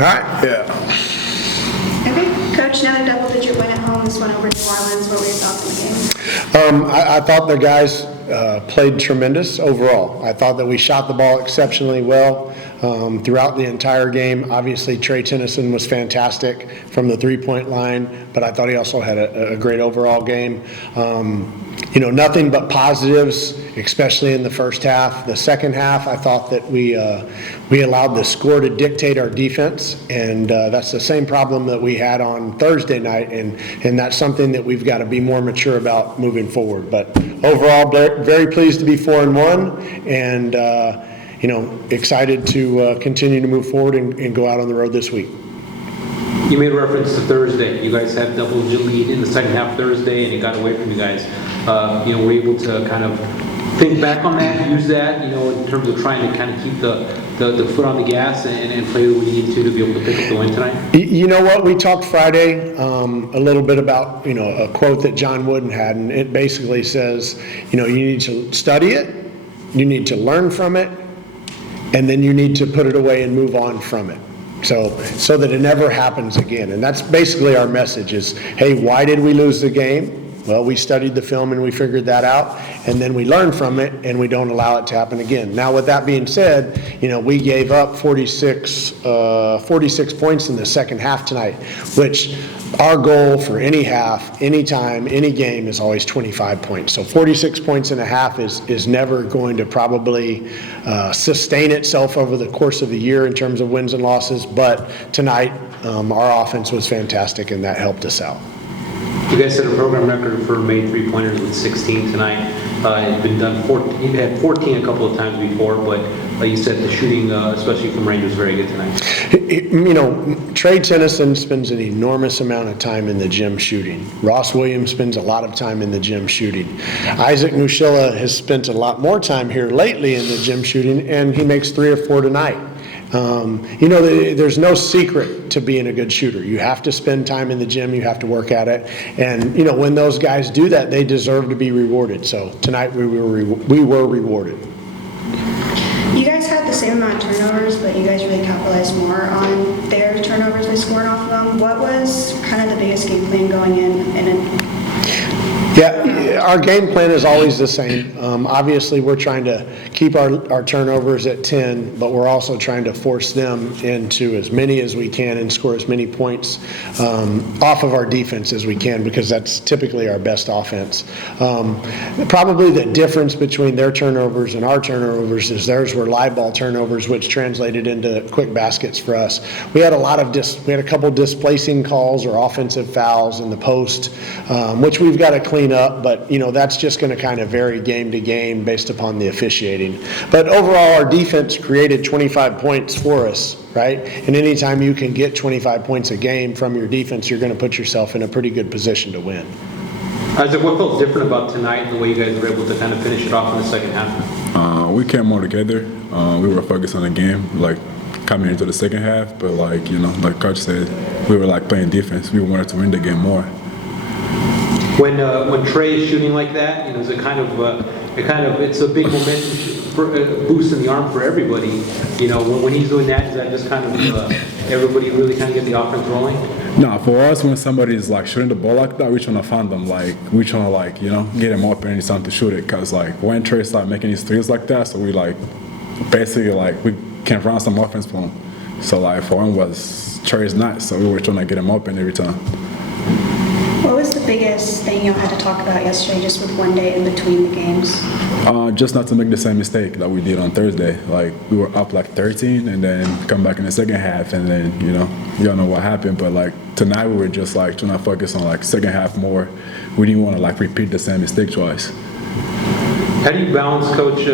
All right. Yeah. Okay, Coach, another double-digit win at home, this one over New Orleans. What were your thoughts on the game? I thought the guys played tremendous overall. I thought that we shot the ball exceptionally well throughout the entire game. Obviously, Trey Tennyson was fantastic from the three-point line, but I thought he also had a great overall game. Nothing but positives, especially in the first half. The second half, I thought that we allowed the score to dictate our defense, and that's the same problem that we had on Thursday night, and that's something that we've got to be more mature about moving forward. But overall, very pleased to be 4-1, and excited to continue to move forward and go out on the road this week. You made reference to Thursday. You guys had double-digit lead in the second half Thursday, and it got away from you guys. Were able to kind of think back on that, use that, in terms of trying to kind of keep the foot on the gas and play what we need to be able to pick up the win tonight? You know what? We talked Friday a little bit about, a quote that John Wooden had, and it basically says, you need to study it, you need to learn from it, and then you need to put it away and move on from it. So that it never happens again. And that's basically our message is, hey, why did we lose the game? Well, we studied the film and we figured that out, and then we learned from it and we don't allow it to happen again. Now, with that being said, we gave up 46 points in the second half tonight, which our goal for any half, any time, any game is always 25 points. So 46 points and a half is never going to probably sustain itself over the course of the year in terms of wins and losses, but tonight our offense was fantastic and that helped us out. You guys set a program record for made three-pointers with 16 tonight. It's been done. You've had 14 a couple of times before, but you said the shooting, especially from range, was very good tonight. Trey Tennyson spends an enormous amount of time in the gym shooting. Ross Williams spends a lot of time in the gym shooting. Isaac Nushilla has spent a lot more time here lately in the gym shooting, and he makes 3 or 4 tonight. There's no secret to being a good shooter. You have to spend time in the gym, you have to work at it, and when those guys do that, they deserve to be rewarded. So tonight we were rewarded. You guys had the same amount of turnovers, but you guys really capitalized more on their turnovers by scoring off of them. What was kind of the biggest game plan going in? Yeah, our game plan is always the same. Obviously, we're trying to keep our turnovers at 10, but we're also trying to force them into as many as we can and score as many points off of our defense as we can, because that's typically our best offense. Probably the difference between their turnovers and our turnovers is theirs were live ball turnovers, which translated into quick baskets for us. We had a couple displacing calls or offensive fouls in the post, which we've got to clean up, but that's just going to kind of vary game to game based upon the officiating. But overall, our defense created 25 points for us, right? And anytime you can get 25 points a game from your defense, you're going to put yourself in a pretty good position to win. Isaac, what felt different about tonight and the way you guys were able to kind of finish it off in the second half? We came all together. We were focused on the game, coming into the second half, but like Coach said, we were playing defense. We wanted to win the game more. When Trey is shooting like that, it's a big momentum boost in the arm for everybody. When he's doing that, is that just kind of everybody really kind of get the offense rolling? No, for us, when somebody's shooting the ball like that, we trying to find them. We trying to get him up and it's time to shoot it. Cause when Trey start making his threes like that, so we basically we can run some offense for him. So for him was Trey's not, so we were trying to get him open every time. What was the biggest thing you had to talk about yesterday, just with one day in between the games? Just not to make the same mistake that we did on Thursday. We were up 13 and then come back in the second half, and then you don't know what happened. But tonight we were just trying to focus on second half more. We didn't want to repeat the same mistake twice. How do you balance, Coach,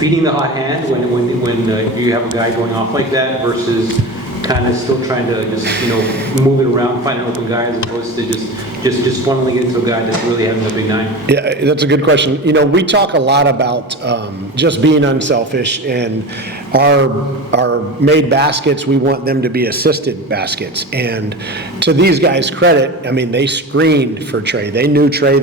feeding the hot hand when you have a guy going off like that versus kind of still trying to just move it around, find an open guy, as opposed to just funneling into a guy that's really having a big night? Yeah, that's a good question. We talk a lot about just being unselfish, and our made baskets, we want them to be assisted baskets. And to these guys' credit, they screened for Trey. They knew Trey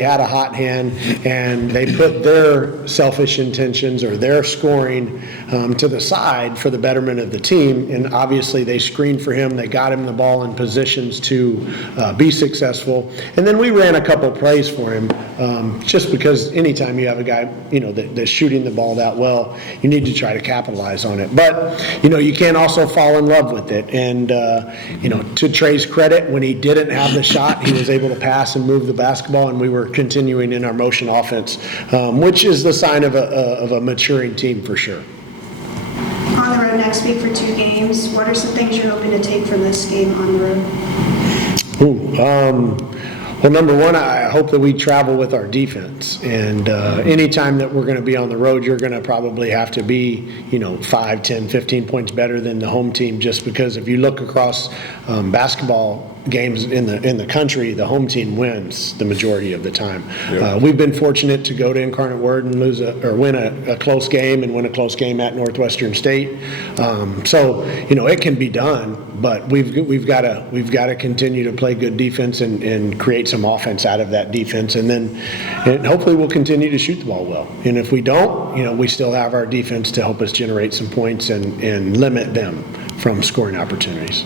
had a hot hand, and they put their selfish intentions or their scoring to the side for the betterment of the team. And obviously, they screened for him. They got him the ball in positions to be successful. And then we ran a couple plays for him, just because anytime you have a guy, that's shooting the ball that well, you need to try to capitalize on it. But, you can't also fall in love with it. And, to Trey's credit, when he didn't have the shot, he was able to pass and move the basketball, and we were continuing in our motion offense, which is the sign of a maturing team for sure. On the road next week for 2 games, what are some things you're hoping to take from this game on the road? Well, number one, I hope that we travel with our defense. And anytime that we're going to be on the road, you're going to probably have to be, 5, 10, 15 points better than the home team, just because if you look across basketball games in the country, the home team wins the majority of the time. Yeah. We've been fortunate to go to Incarnate Word and win a close game and win a close game at Northwestern State. So it can be done, but we've got to continue to play good defense and create some offense out of that defense, and hopefully we'll continue to shoot the ball well. And if we don't, we still have our defense to help us generate some points and limit them from scoring opportunities.